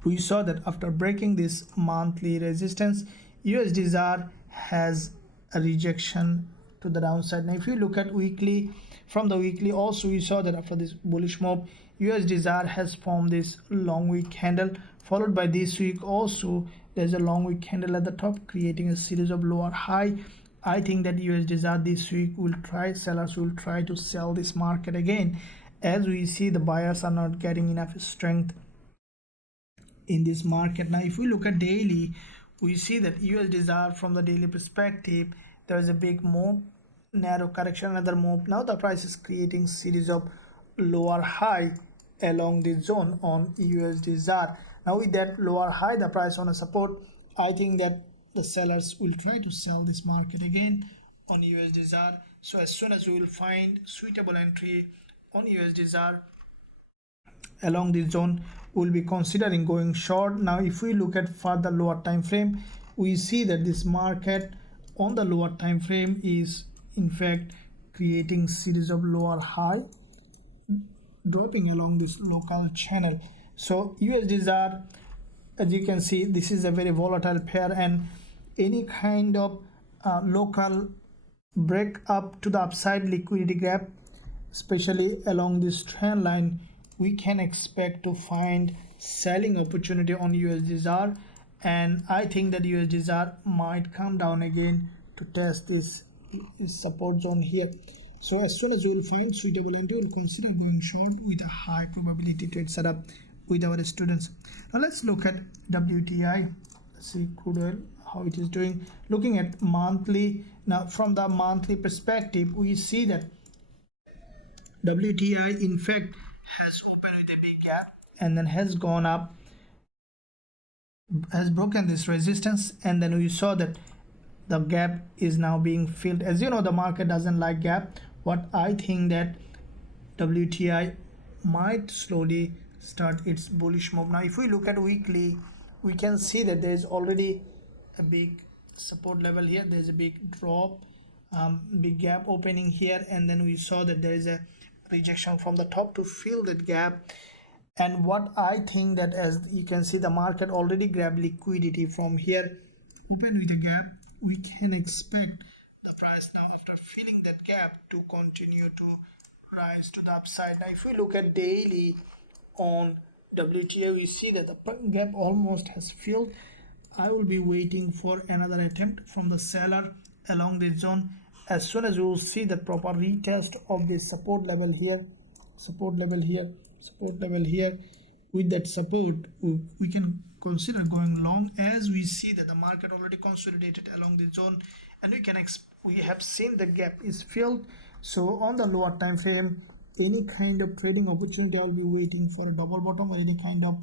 we saw that after breaking this monthly resistance, USDZAR has a rejection to the downside. Now if you look at weekly, from the weekly also we saw that after this bullish move, USDZAR has formed this long wick candle, followed by this week also there's a long wick candle at the top, creating a series of lower high. I think that USDZAR this week sellers will try to sell this market again, as we see the buyers are not getting enough strength in this market. Now if we look at daily, we see that USDZAR from the daily perspective, there is a big move, narrow correction, another move. Now the price is creating series of lower high along this zone on USDZAR. Now with that lower high, the price on a support, I think that the sellers will try to sell this market again on USDZAR. So as soon as we will find suitable entry on USDZAR along this zone, we'll be considering going short. Now if we look at further lower time frame, we see that this market on the lower time frame is in fact creating series of lower high, dropping along this local channel. So USDZAR, as you can see, this is a very volatile pair, and any kind of local break up to the upside liquidity gap, especially along this trend line, we can expect to find selling opportunity on USDZAR, and I think that USDZAR might come down again to test this support zone here. So as soon as you will find suitable entry, we will consider going short with a high probability trade setup with our students. Now let's look at WTI. Let's see crude oil, how it is doing. Looking at monthly, now from the monthly perspective, we see that WTI in fact has opened with a big gap and then has gone up, has broken this resistance, and then we saw that the gap is now being filled. As you know, the market doesn't like gap. What I think that WTI might slowly start its bullish move. Now if we look at weekly, we can see that there is already a big support level here. There's a big drop, big gap opening here, and then we saw that there is a rejection from the top to fill that gap. And what I think that, as you can see, the market already grabbed liquidity from here, open with a gap. We can expect the price now, after filling that gap, to continue to rise to the upside. Now if we look at daily on WTI, we see that the gap almost has filled. I will be waiting for another attempt from the seller along this zone. As soon as we will see the proper retest of this support level here, support level here, support level here, with that support we can consider going long, as we see that the market already consolidated along the zone, and we have seen the gap is filled. So on the lower time frame, any kind of trading opportunity, I'll be waiting for a double bottom or any kind of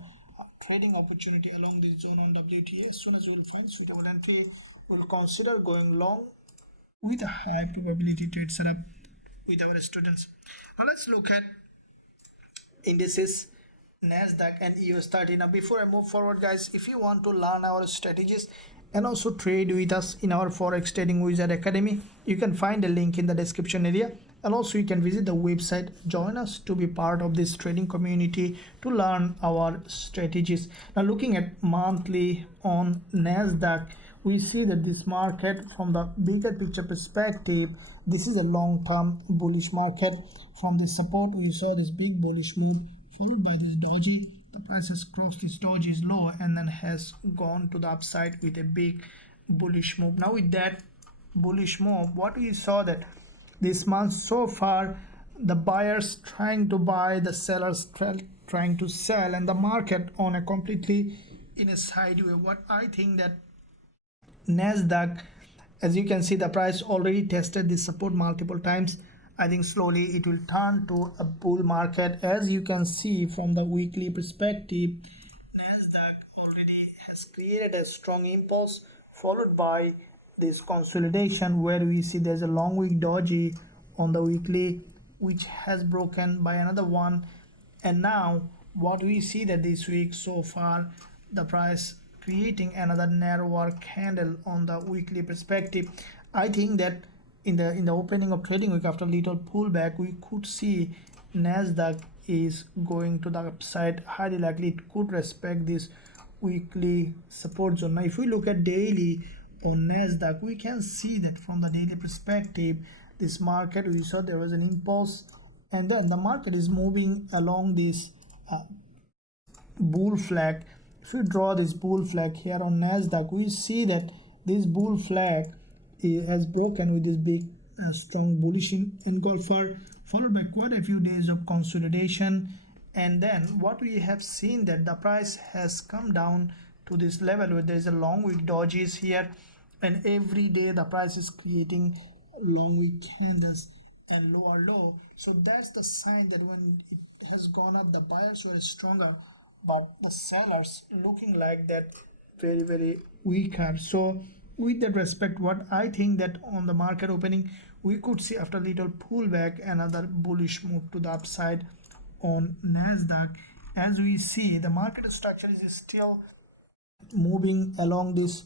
trading opportunity along this zone on WTA. As soon as we will find suitable entry, we will consider going long with a high probability trade setup with our students. Now let's look at indices, NASDAQ and US30. Now before I move forward, guys, if you want to learn our strategies and also trade with us in our Forex Trading Wizard Academy, you can find a link in the description area, and also you can visit the website, join us to be part of this trading community to learn our strategies. Now looking at monthly on NASDAQ, we see that this market, from the bigger picture perspective, this is a long-term bullish market. From the support, we saw this big bullish move followed by this doji. The price has crossed this doji's low and then has gone to the upside with a big bullish move. Now with that bullish move, what we saw that this month so far, the buyers trying to buy, the sellers trying to sell, and the market on a completely in a sideway. What I think that NASDAQ, as you can see, the price already tested this support multiple times. I think slowly it will turn to a bull market. As you can see from the weekly perspective, NASDAQ already has created a strong impulse, followed by this consolidation where we see there's a long wick doji on the weekly, which has broken by another one. And now what we see that this week so far, the price creating another narrower candle on the weekly perspective. I think that in the opening of trading week, after little pullback, we could see NASDAQ is going to the upside. Highly likely it could respect this weekly support zone. Now if we look at daily on NASDAQ, we can see that from the daily perspective, this market, we saw there was an impulse, and then the market is moving along this bull flag. If we draw this bull flag here on NASDAQ, we see that this bull flag has broken with this big strong bullish engulfer, followed by quite a few days of consolidation. And then what we have seen that the price has come down to this level where there is a long wick dojis here, and every day the price is creating long wick candles and lower low. So that's the sign that when it has gone up, the buyers were stronger, but the sellers looking like that very weaker. So with that respect, what I think that on the market opening, we could see after little pullback another bullish move to the upside on NASDAQ. As we see, the market structure is still moving along this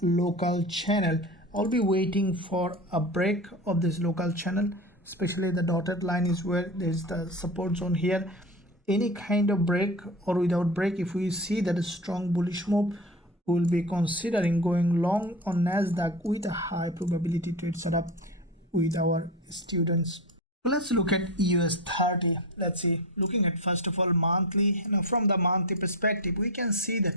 local channel. I'll be waiting for a break of this local channel, especially the dotted line is where there's the support zone here. Any kind of break or without break, if we see that a strong bullish move, we will be considering going long on NASDAQ with a high probability trade setup with our students. Let's look at US30. Let's see, looking at first of all monthly. Now from the monthly perspective, we can see that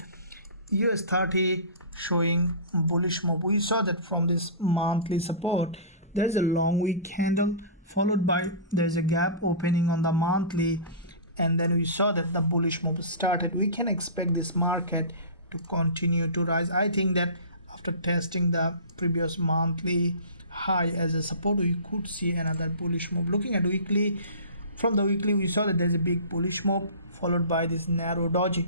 US30 showing bullish move. We saw that from this monthly support, there's a long wick candle followed by there's a gap opening on the monthly, and then we saw that the bullish move started. We can expect this market to continue to rise. I think that after testing the previous monthly high as a support, we could see another bullish move. Looking at weekly, from the weekly we saw that there's a big bullish move followed by this narrow doji.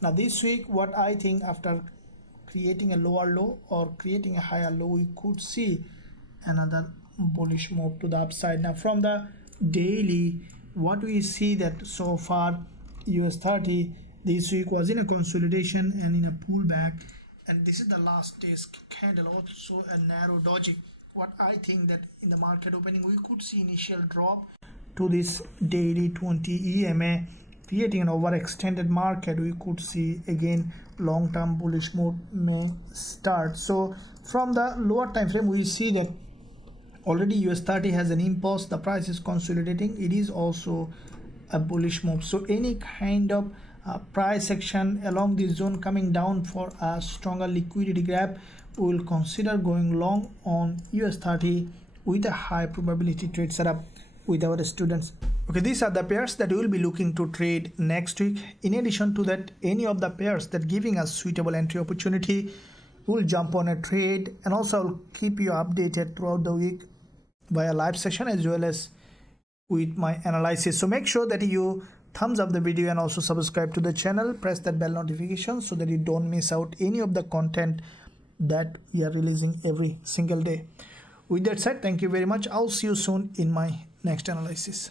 Now this week, what I think, after creating a lower low or creating a higher low, we could see another bullish move to the upside. Now from the daily, what we see that so far US30 this week was in a consolidation and in a pullback, and this is the last day's candle, also a narrow doji. What I think that in the market opening, we could see initial drop to this daily 20 EMA, creating an overextended market. We could see again long-term bullish move may start. So from the lower time frame, we see that already US30 has an impulse, the price is consolidating, it is also a bullish move. So any kind of price action along this zone coming down for a stronger liquidity grab, we will consider going long on US30 with a high probability trade setup with our students. Okay, these are the pairs that we will be looking to trade next week. In addition to that, any of the pairs that giving us suitable entry opportunity, we'll jump on a trade, and also I'll keep you updated throughout the week via live session as well as with my analysis. So make sure that you thumbs up the video and also subscribe to the channel, press that bell notification so that you don't miss out any of the content that we are releasing every single day. With that said, thank you very much. I'll see you soon in my next analysis.